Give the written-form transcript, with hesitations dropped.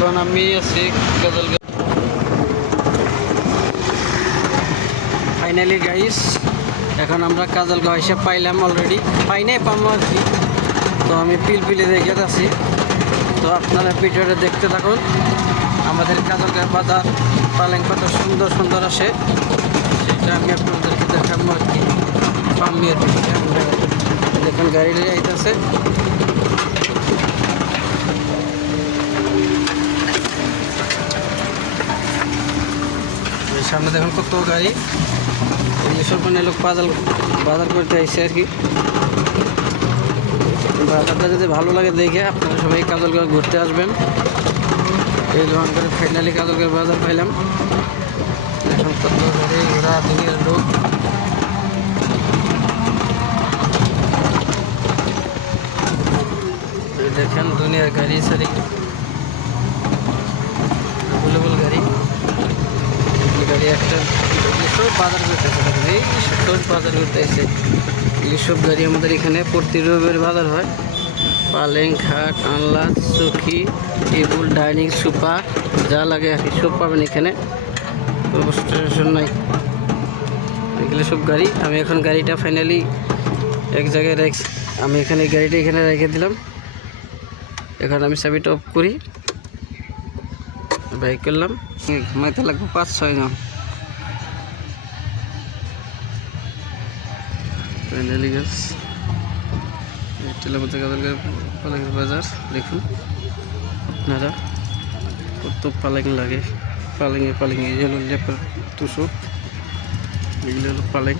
এখন আমি আছি কাজলগাঁও। ফাইনালি গাইস, এখন আমরা কাজলগাঁও এসে পাইলাম, অলরেডি পাইনাই পাবো আর কি। তো আমি পিলপিলি দেখে আছি, তো আপনারা ভিডিওটা দেখতে থাকুন। আমাদের কাজলগাঁও বাজার পালেং কত সুন্দর সুন্দর আসে, সেটা আমি আপনাদেরকে দেখাবো আর কি। পাম্মিয়ার দিকে আমরা দেখুন গাড়ি নিয়ে আইতেছে। সামনে দেখুন কত গাড়ি, এইসব মানে লোক বাজার করতে আসছে আর কি। বাজারটা যদি ভালো লাগে দেখে আপনারা সবাই কাজলগাঁও ঘুরতে আসবেন। এই লোন করে ফাইনালি কাজলগাঁও বাজার পাইলাম। এখন কত গাড়ি ঘোরা দুনিয়ার লোক। দেখেন দুনিয়ার গাড়ি সারি অ্যাভেলেবল গাড়ি গাড়ি একটা সব বাজার করতেছে। এই সব বাজার করতে এসে এইসব গাড়ি আমাদের এখানে প্রতি রবিবার বাজার হয়। পালেং, খাট, আনলা, চৌকি, টেবিল, ডাইনিং, সোফা যা লাগে আর কি সব পাবেন এখানে। কোনো স্টেশন নাই, এগুলো সব গাড়ি। আমি এখন গাড়িটা ফাইনালি এক জায়গায় রাখছি। আমি এখানে গাড়িটা এখানে রেখে দিলাম। এখন আমি চাবিটা অফ করি, বাইক করলাম। ঘুমাইতে লাগবে 5-6 জন। ফাইনালি গাছ এটা মধ্যে পালেংয়ের বাজার দেখুন আপনারা কত পালেং লাগে। পালেং এই হলো লেপার তুষক, এগুলো হলো পালেং।